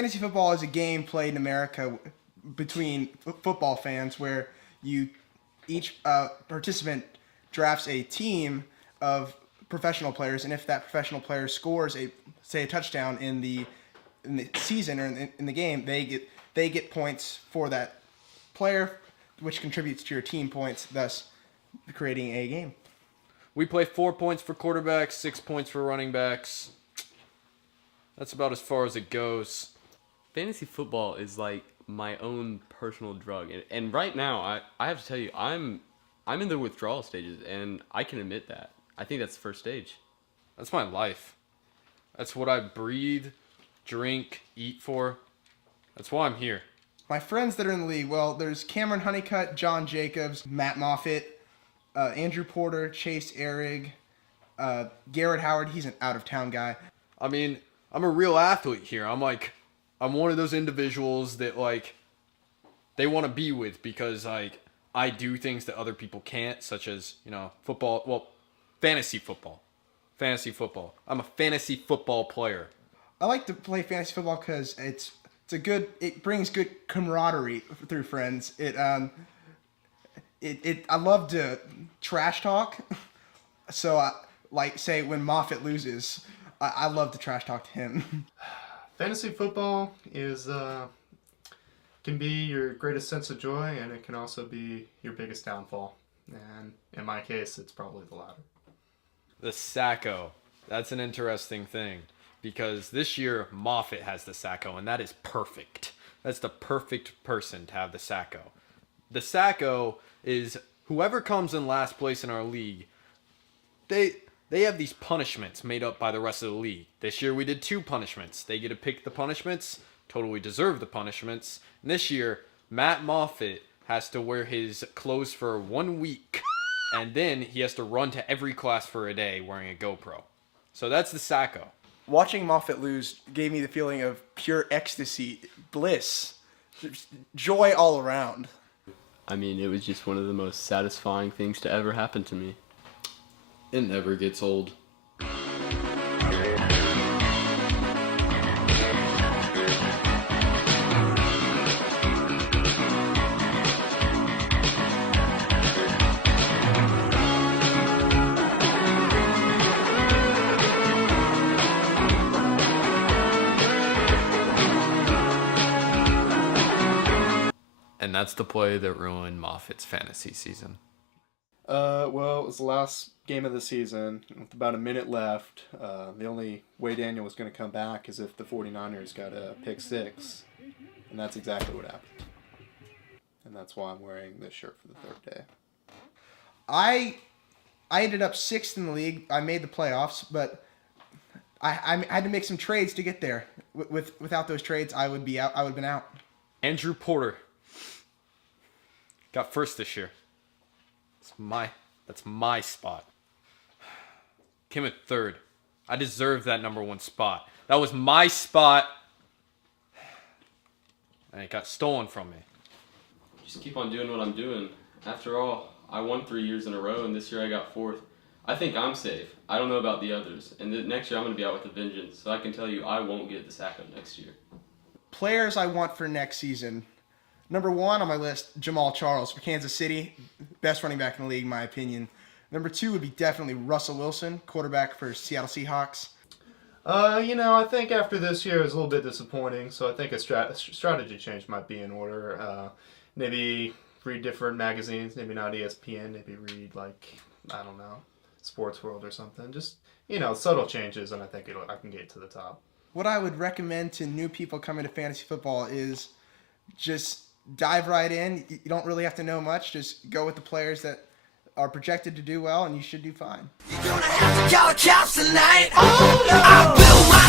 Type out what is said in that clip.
fantasy football is a game played in America between football fans where each participant drafts a team of professional players, and if that professional player scores a touchdown in the season or in the game, they get points for that player, which contributes to your team points, thus creating a game. We play 4 points for quarterbacks, 6 points for running backs. That's about as far as it goes. Fantasy football is like my own personal drug, and right now I have to tell you I'm in the withdrawal stages, and I can admit that. I think that's the first stage. That's my life. That's what I breathe, drink, eat for. That's why I'm here. My friends that are in the league, well, there's Cameron Honeycutt, John Jacobs, Matt Moffitt, Andrew Porter, Chase Ehrig, Garrett Howard. He's an out-of-town guy. I mean, I'm a real athlete here. I'm one of those individuals that they want to be with because I do things that other people can't, such as, football. Well, fantasy football. I'm a fantasy football player. I like to play fantasy football because it brings good camaraderie through friends. I love to trash talk. So say when Moffitt loses, I love to trash talk to him. Fantasy football can be your greatest sense of joy, and it can also be your biggest downfall. And in my case, it's probably the latter. The Sacco. That's an interesting thing because this year Moffitt has the Sacco, and that is perfect. That's the perfect person to have the Sacco. The Sacco is whoever comes in last place in our league. They have these punishments made up by the rest of the league. This year we did 2 punishments. They get to pick the punishments, totally deserve the punishments. And this year, Matt Moffitt has to wear his clothes for 1 week. And then he has to run to every class for a day wearing a GoPro. So that's the Sacco. Watching Moffitt lose gave me the feeling of pure ecstasy, bliss, joy all around. I mean, it was just one of the most satisfying things to ever happen to me. It never gets old. And that's the play that ruined Moffitt's fantasy season. Well, it was the last game of the season with about a minute left. The only way Daniel was going to come back is if the 49ers got a pick 6. And that's exactly what happened. And that's why I'm wearing this shirt for the 3rd day. I ended up 6th in the league. I made the playoffs, but I had to make some trades to get there. Without those trades, I would be out. I would have been out. Andrew Porter got first this year. That's my spot. Came in 3rd. I deserved that number 1 spot. That was my spot. And it got stolen from me. Just keep on doing what I'm doing. After all, I won 3 years in a row, and this year I got 4th. I think I'm safe. I don't know about the others. And next year I'm going to be out with a vengeance. So I can tell you I won't get the Sacco next year. Players I want for next season. Number 1 on my list, Jamal Charles for Kansas City. Best running back in the league, in my opinion. Number 2 would be definitely Russell Wilson, quarterback for Seattle Seahawks. I think after this year it was a little bit disappointing, so I think a strategy change might be in order. Maybe read different magazines, maybe not ESPN, maybe read, Sports World or something. Just, subtle changes, and I think I can get to the top. What I would recommend to new people coming to fantasy football is just dive right in. You don't really have to know much. Just go with the players that are projected to do well, and you should do fine. You're gonna have to call the cops tonight. Oh, no. I built my